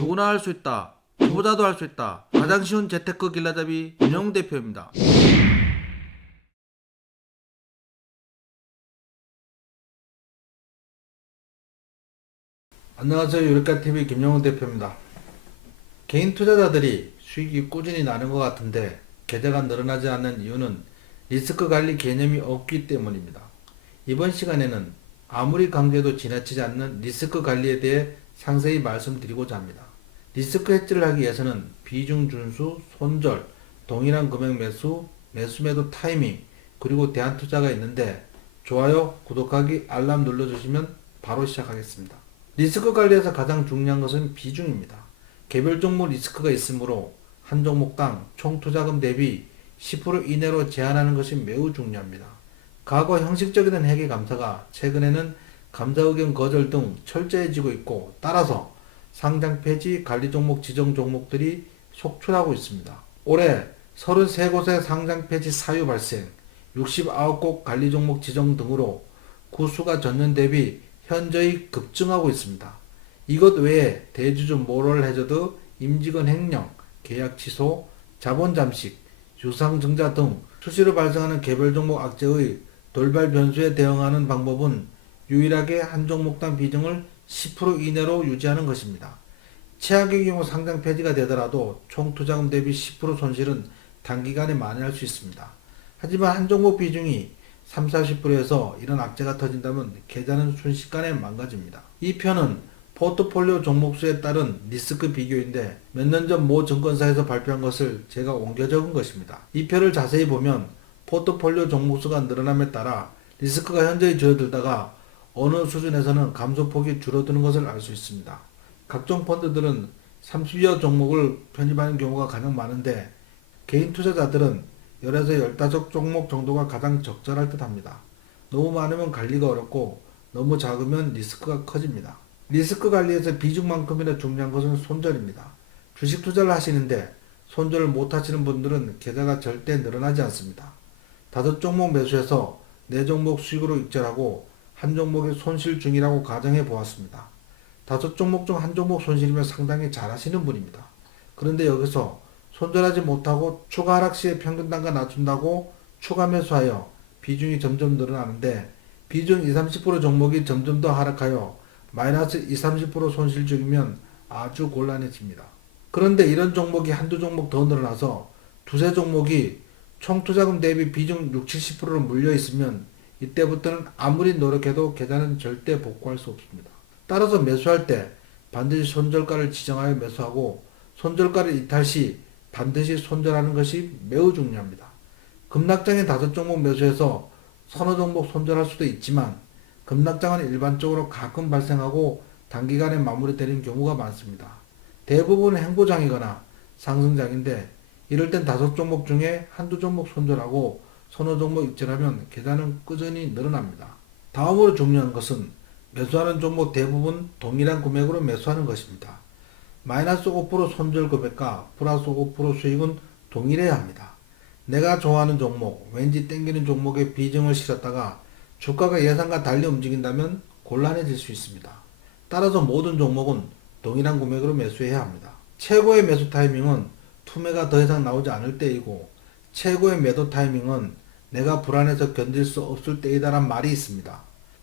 누구나 할 수 있다. 초보자도 할 수 있다. 가장 쉬운 재테크 길라잡이 윤영 대표입니다. 안녕하세요. 유력가TV 김영훈 대표입니다. 개인 투자자들이 수익이 꾸준히 나는 것 같은데 계좌가 늘어나지 않는 이유는 리스크 관리 개념이 없기 때문입니다. 이번 시간에는 아무리 강조해도 지나치지 않는 리스크 관리에 대해 상세히 말씀드리고자 합니다. 리스크 해지를 하기 위해서는 비중 준수, 손절, 동일한 금액 매수, 매도 타이밍, 그리고 대안투자가 있는데 좋아요, 구독하기, 알람 눌러주시면 바로 시작하겠습니다. 리스크 관리에서 가장 중요한 것은 비중입니다. 개별 종목 리스크가 있으므로 한 종목당 총 투자금 대비 10% 이내로 제한하는 것이 매우 중요합니다. 과거 형식적인 회계 감사가 최근에는 감사 의견 거절 등 철저해지고 있고, 따라서 상장 폐지, 관리 종목 지정 종목들이 속출하고 있습니다. 올해 33곳의 상장 폐지 사유 발생, 69곳 관리 종목 지정 등으로 구수가 전년 대비 현저히 급증하고 있습니다. 이것 외에 대주주 모럴 해저드, 임직원 횡령, 계약 취소, 자본 잠식, 유상증자 등 수시로 발생하는 개별 종목 악재의 돌발 변수에 대응하는 방법은 유일하게 한 종목당 비중을 10% 이내로 유지하는 것입니다. 최악의 경우 상장 폐지가 되더라도 총 투자금 대비 10% 손실은 단기간에 만회할 수 있습니다. 하지만 한 종목 비중이 30-40%에서 이런 악재가 터진다면 계좌는 순식간에 망가집니다. 이 편은 포트폴리오 종목수에 따른 리스크 비교인데 몇 년 전 모 증권사에서 발표한 것을 제가 옮겨 적은 것입니다. 이 표를 자세히 보면 포트폴리오 종목수가 늘어남에 따라 리스크가 현저히 줄어들다가 어느 수준에서는 감소폭이 줄어드는 것을 알 수 있습니다. 각종 펀드들은 30여 종목을 편입하는 경우가 가장 많은데 개인 투자자들은 10에서 15종목 정도가 가장 적절할 듯 합니다. 너무 많으면 관리가 어렵고 너무 작으면 리스크가 커집니다. 리스크 관리에서 비중만큼이나 중요한 것은 손절입니다. 주식 투자를 하시는데 손절을 못 하시는 분들은 계좌가 절대 늘어나지 않습니다. 5종목 매수해서 4종목 수익으로 익절하고 한 종목의 손실 중이라고 가정해 보았습니다. 5종목 중 한 종목 손실이면 상당히 잘하시는 분입니다. 그런데 여기서 손절하지 못하고 추가 하락 시에 평균 단가 낮춘다고 추가 매수하여 비중이 점점 늘어나는데 비중 20-30% 종목이 점점 더 하락하여 마이너스 20-30% 손실 중이면 아주 곤란해집니다. 그런데 이런 종목이 한두 종목 더 늘어나서 두세 종목이 총 투자금 대비 비중 60-70%로 물려 있으면 이때부터는 아무리 노력해도 계좌는 절대 복구할 수 없습니다. 따라서 매수할 때 반드시 손절가를 지정하여 매수하고 손절가를 이탈 시 반드시 손절하는 것이 매우 중요합니다. 급락장에 5종목 매수해서 서너 종목 손절할 수도 있지만 급락장은 일반적으로 가끔 발생하고 단기간에 마무리되는 경우가 많습니다. 대부분은 행보장이거나 상승장인데 이럴 땐 5종목 중에 한두 종목 손절하고 서너 종목 익절하면 계좌는 꾸준히 늘어납니다. 다음으로 중요한 것은 매수하는 종목 대부분 동일한 금액으로 매수하는 것입니다. 마이너스 5% 손절 금액과 플러스 5% 수익은 동일해야 합니다. 내가 좋아하는 종목, 왠지 땡기는 종목에 비중을 실었다가 주가가 예상과 달리 움직인다면 곤란해질 수 있습니다. 따라서 모든 종목은 동일한 금액으로 매수해야 합니다. 최고의 매수 타이밍은 투매가 더 이상 나오지 않을 때이고 최고의 매도 타이밍은 내가 불안해서 견딜 수 없을 때이다란 말이 있습니다.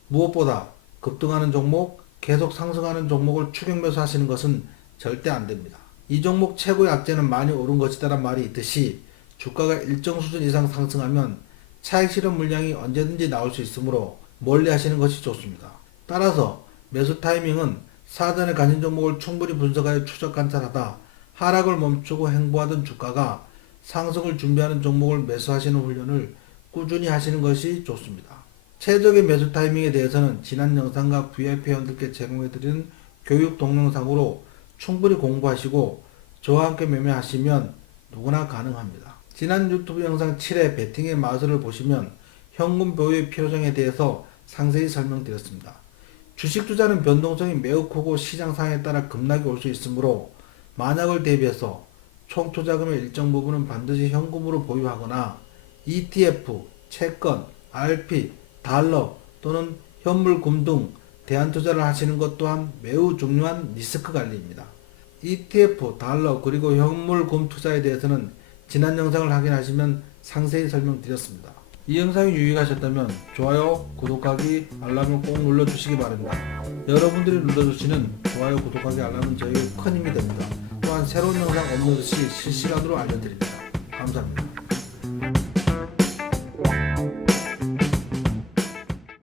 무엇보다 급등하는 종목, 계속 상승하는 종목을 추격 매수하시는 것은 절대 안됩니다. 이 종목 최고의 악재는 많이 오른 것이다란 말이 있듯이 주가가 일정 수준 이상 상승하면 차익 실현 물량이 언제든지 나올 수 있으므로 멀리 하시는 것이 좋습니다. 따라서 매수 타이밍은 사전에 가진 종목을 충분히 분석하여 추적 관찰하다 하락을 멈추고 행보하던 주가가 상승을 준비하는 종목을 매수하시는 훈련을 꾸준히 하시는 것이 좋습니다. 최적의 매수 타이밍에 대해서는 지난 영상과 VIP 회원들께 제공해드리는 교육 동영상으로 충분히 공부하시고 저와 함께 매매하시면 누구나 가능합니다. 지난 유튜브 영상 7회 베팅의 마술을 보시면 현금 보유의 필요성에 대해서 상세히 설명드렸습니다. 주식 투자는 변동성이 매우 크고 시장 상황에 따라 급락이 올 수 있으므로 만약을 대비해서 총 투자금의 일정 부분은 반드시 현금으로 보유하거나 ETF, 채권, RP, 달러 또는 현물금 등 대안투자를 하시는 것 또한 매우 중요한 리스크 관리입니다. ETF, 달러 그리고 현물금 투자에 대해서는 지난 영상을 확인하시면 상세히 설명드렸습니다. 이 영상이 유익하셨다면 좋아요, 구독하기, 알람을 꼭 눌러주시기 바랍니다. 여러분들이 눌러주시는 좋아요, 구독하기, 알람은 저에게 큰 힘이 됩니다. 또한 새로운 영상 업로드 시 실시간으로 알려드립니다. 감사합니다.